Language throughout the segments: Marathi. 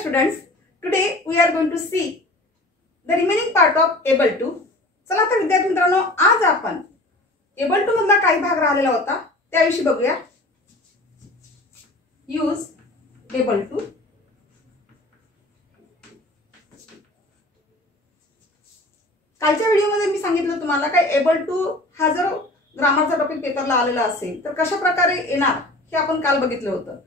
students, today we are going to see the remaining part of able to. चला तर विद्यार्थी मित्रांनो, आज आपण able to मधला काही भाग राहिलेला होता त्याविषयी बघूया. Use able to. कालच्या व्हिडिओमध्ये मी सांगितलं तुम्हाला काय able to हा जर ग्रामरचा टॉपिक पेपरला आलेला असेल तर कशा प्रकारे येणार हे आपण काल बघितलं होतं.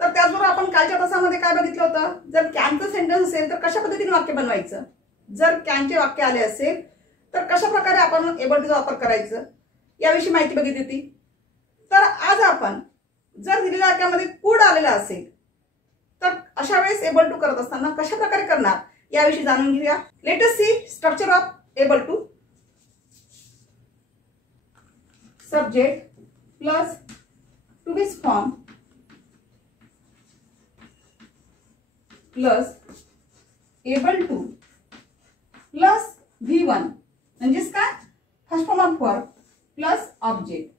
तर त्याचबरोबर आपण कालच्या तासामध्ये काय बघितलं होतं, जर कॅनचं सेंटेन्स असेल तर कशा पद्धतीने वाक्य बनवायचं, जर कॅनचे वाक्य आले असेल तर कशा प्रकारे आपण एबल टूचा वापर करायचं याविषयी माहिती बघितली होती. तर आज आपण जर दिलेल्या वाक्यामध्ये कुड आलेला असेल तर अशा वेळेस एबल टू करत असताना कशा प्रकारे करणार याविषयी जाणून घेऊया. Let us see structure of able to. Subject plus to be's form plus able to plus V1 म्हणजेच काय, first form of verb plus object.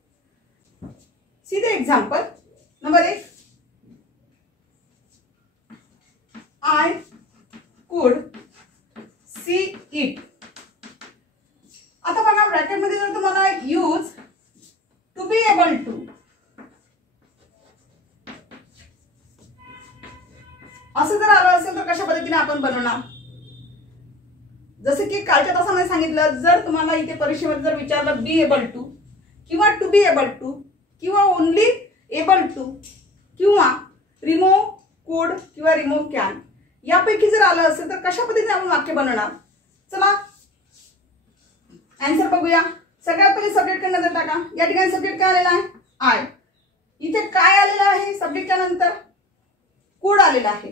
See the example. Number 1, I could see it. आता बघा ब्रॅकेट मध्ये जर तुम्हाला use to be able to असं जर आलं असेल तर कशा पद्धतीने आपण बनवणार. जसे की कालच्या तासामध्ये सांगितलं, जर तुम्हाला इथे परीक्षेमध्ये जर विचारलं बी एबल टू किंवा टू बी एबल टू किंवा ओनली एबल टू किंवा रिमूव्ह कुड किंवा रिमूव्ह कॅन यापैकी जर आलं असेल तर कशा पद्धतीने आपण वाक्य बनवणार. चला आन्सर बघूया. सगळ्यात पहिले सब्जेक्ट कडे नजर टाका. या ठिकाणी सब्जेक्ट काय आलेला आहे, आय. इथे काय आलेलं आहे सब्जेक्टच्या नंतर, कुड आलेला आहे.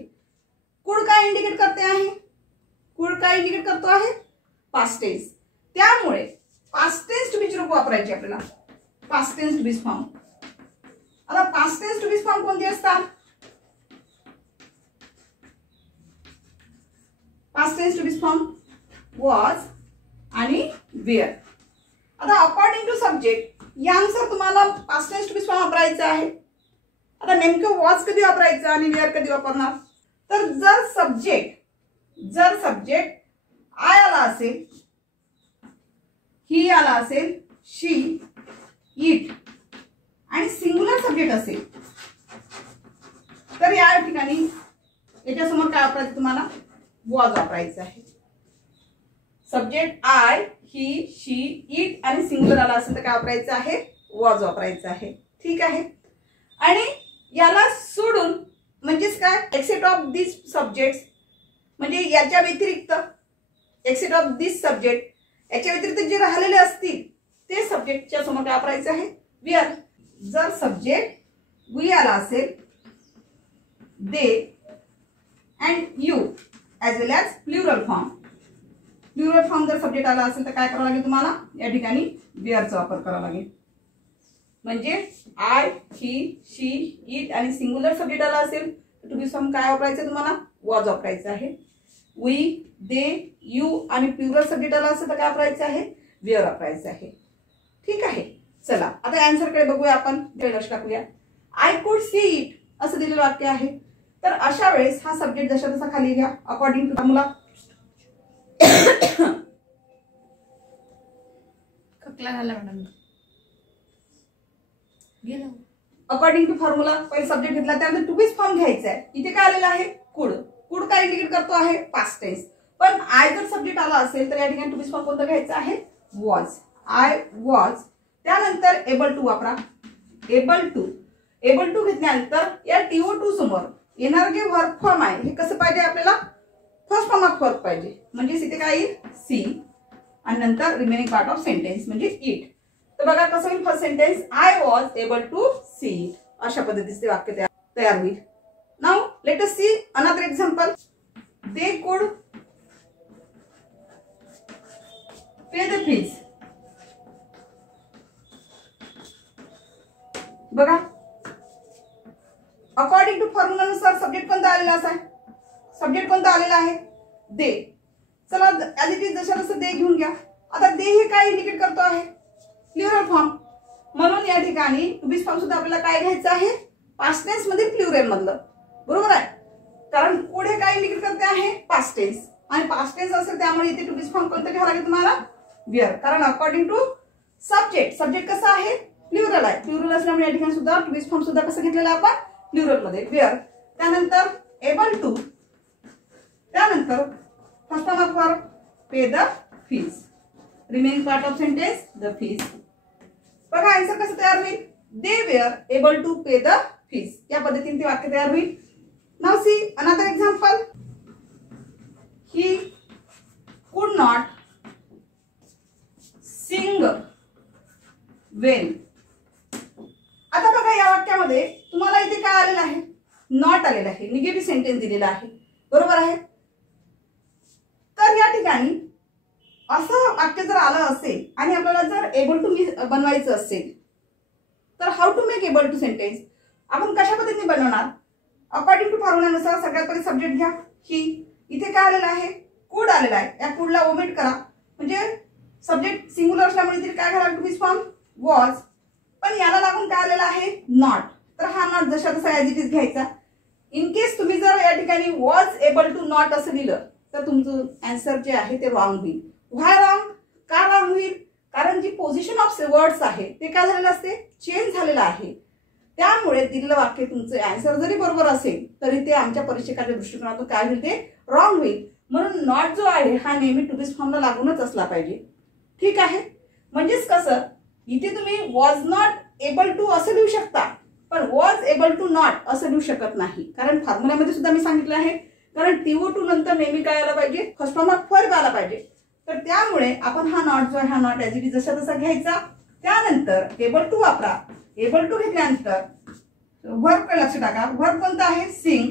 कुड काय इंडिकेट करते आहे, कुड काय इंडिकेट करतो आहे, पास्ट टेन्स. त्यामुळे पास्ट टेन्स टू बीची रूप वापरायची आपल्याला, past tends to be's form. आता past tends to be's form कोणती असतात, past tends to be's form was आणि वेअर. आता अकॉर्डिंग टू सब्जेक्ट यानुसार तुम्हाला past tends to be's form वापरायचं आहे. आता नेमकं वॉज कधी वापरायचं आणि वेअर कधी वापरणार. तर जर सब्जेक्ट आय आला असेल, ही आला असेल, शी, इट आणि सिंग्युलर सब्जेक्ट असेल तर या ठिकाणी याच्यासमोर काय वापरायचं, तुम्हाला वॉज वापरायचं आहे. Subject I, he, she, it आणि सिंग्युलर आला असेल तर काय वापरायचं आहे, वॉज वापरायचं आहे. ठीक आहे. आणि याला सोडून म्हणजेच काय, एक्सेप्ट ऑफ दिस सब्जेक्ट्स म्हणजे याच्या व्यतिरिक्त, एक्सेप्ट ऑफ दिस सब्जेक्ट याच्या व्यतिरिक्त जे राहिलेले असतील ते सब्जेक्टच्या समोर काय वापरायचं आहे, वेअर. जर सब्जेक्ट वी आला असेल, they and you as well as plural form. Plural form जर सब्जेक्ट आला असेल तर काय करावं लागेल तुम्हाला, या ठिकाणी वेअरचा वापर करावा लागेल. म्हणजे आय, ही, शी, इट आणि सिंग्युलर सब्जेक्ट आला असेल तर टू बी फॉर्म काय वापरायचं तुम्हाला, वॉज वापरायचं आहे. वी, दे, यू आणि प्लुरल सब्जेक्ट आला असेल तर काय वापरायचं आहे, वेअर वापरायचं आहे. ठीक आहे. चला आता आन्सर कडे बघूया आपण, लक्ष टाकूया. आय कुड सी इट असं दिलेलं वाक्य आहे. तर अशा वेळेस हा सब्जेक्ट जसा तसा खाली घ्या. According to formula according to formula पहिले सब्जेक्ट घेतला, त्यानंतर टू बीज फॉर्म घ्यायचा आहे. इथे काय आलेलं आहे, कुड. कुड काय इंडिकेट करतो आहे, पास्ट टेन्स. पण आय जर सब्जेक्ट आला असेल तर या ठिकाणी टू बीज फॉर्म कोणतं घ्यायचं आहे, वॉज. I was. त्यानंतर एबल टू वापरा. एबल टू घेतल्यानंतर या TO2 समोर येणार जे वर्ब फॉर्म आहे हे कसं पाहिजे आपल्याला, फर्स्ट फॉर्म ऑफ वर्ब पाहिजे. म्हणजे इथे काय येईल, सी आणि नंतर रिमेनिंग पार्ट ऑफ सेंटेन्स म्हणजे इट. तर बघा कसं होईल first sentence, I was able to see it. अशा पद्धतीचे वाक्य तयार होईल. Now let us see another example. They could pay the fees. बघा अकॉर्डिंग टू फॉर्म्युला नुसार सब्जेक्ट कोणता आलेला आहे, सब्जेक्ट कोणता आलेला आहे, दे. चला ॲज इट इज जसं तसं दे घेऊन घ्या. आता दे हे काय इंडिकेट करतो आहे, प्लुरल फॉर्म. म्हणून या ठिकाणी टू बी फॉर्म सुद्धा आपल्याला काय घ्यायचं आहे, पास्ट टेन्स मध्ये प्लुरल मधलं. बरोबर आहे. कारण पुढे काय पास्ट टेन्स आणि पास्ट टेन्स असेल त्यामुळे इथे टू बी फॉर्म कोणतं घ्यावं लागेल तुम्हाला वेअर, कारण अकॉर्डिंग टू सब्जेक्ट कसा आहे प्लुरल आहे, प्लुरल असल्यामुळे या ठिकाणी सुद्धा टू बी फॉर्म सुद्धा कसं घेतलेलं आपण प्लुरल मध्ये वेअर. त्यानंतर एबल टू, त्यानंतर first form of verb pay the fees, remaining part of sentence the fees. बघा आन्सर कसं तयार होईल, they were able to pay the fees, या पद्धतीने ते वाक्य तयार होईल. Now see another example, he could not Singh वेल. आता बघा या वाक्यामध्ये तुम्हाला इथे काय आलेलं आहे, नॉट आलेलं आहे, निगेटिव्ह सेंटेन्स दिलेला आहे, बरोबर आहे. तर या ठिकाणी असं वाक्य जर आलं असेल आणि आपल्याला जर एबल टू बनवायचं असेल तर how to make able to sentence आपण कशा पद्धतीने बनवणार, अकॉर्डिंग टू फॉर्म्युलानुसार सगळ्यात पहिले सब्जेक्ट घ्या ही, इथे काय आलेलं आहे कुड आलेला आहे, या कुडला ओमिट करा म्हणजे सब्जेक्ट सिंग्युलर असल्यामुळे इथे काय घ्यायला टू बी फॉर्म वॉज, पण याला लागून काय आलेला आहे नॉट, तर हा नॉट जशा तसा ऍज इट इज घ्यायचा. इन केस तुम्ही जर या ठिकाणी वॉज एबल टू नॉट असं लिहिलं तर तुमचं आन्सर जे आहे ते रॉंग होईल. व्हाय रॉंग, का रॉंग होईल, कारण जी पोझिशन ऑफ वर्ड्स आहे ते काय झालेलं असते चेंज झालेलं आहे, त्यामुळे दिलेलं वाक्य तुमचं आन्सर जरी बरोबर असेल तरी ते आमच्या परीक्षकाच्या दृष्टिकोनातून काय होईल ते रॉंग होईल. म्हणून नॉट जो आहे हा नेहमी टू बी फॉर्मला लागूनच असला पाहिजे. ठीक आहे, म्हणजेच कसं इथे तुम्ही वॉज नॉट एबल टू असं लिहू शकता पण वॉज एबल टू नॉट असं लिहू शकत नाही, कारण फॉर्म्युलामध्ये सुद्धा मी सांगितलं आहे कारण TO2 नंतर नेहमी काय आला पाहिजे फर्स्ट फॉर्म ऑफ वर्ब आला पाहिजे. तर त्यामुळे आपण हा नॉट जो आहे हा नॉट ऍज इट इज जसा तसा घ्यायचा. त्यानंतर एबल टू वापरा, एबल टू घेतल्यानंतर वर्ब कडे लक्ष टाका, वर्ब कोणता आहे सिंग,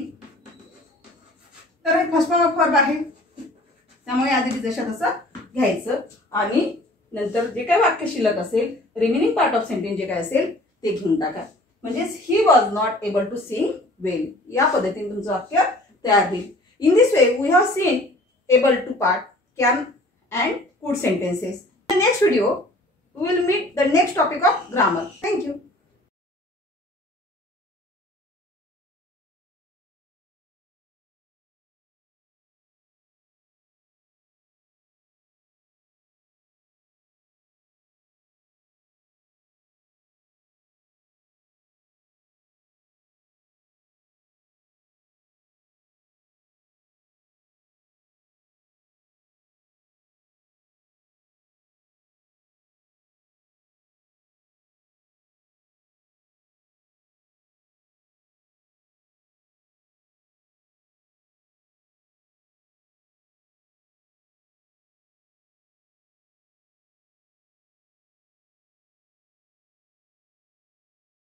तर हे फर्स्ट फॉर्म ऑफ वर्ब आहे त्यामुळे ऍज इट इज जसा तसं घ्यायचं आणि नंतर जे काही वाक्य शिल्लक असेल रिमेनिंग पार्ट ऑफ सेंटेन्स जे काय असेल ते घेऊन टाका. म्हणजेच he was not able to sing well, या पद्धतीने तुमचं वाक्य तयार होईल. In this way we have seen able to part, can and good sentences. In the next video, we will meet the next topic of grammar. Thank you.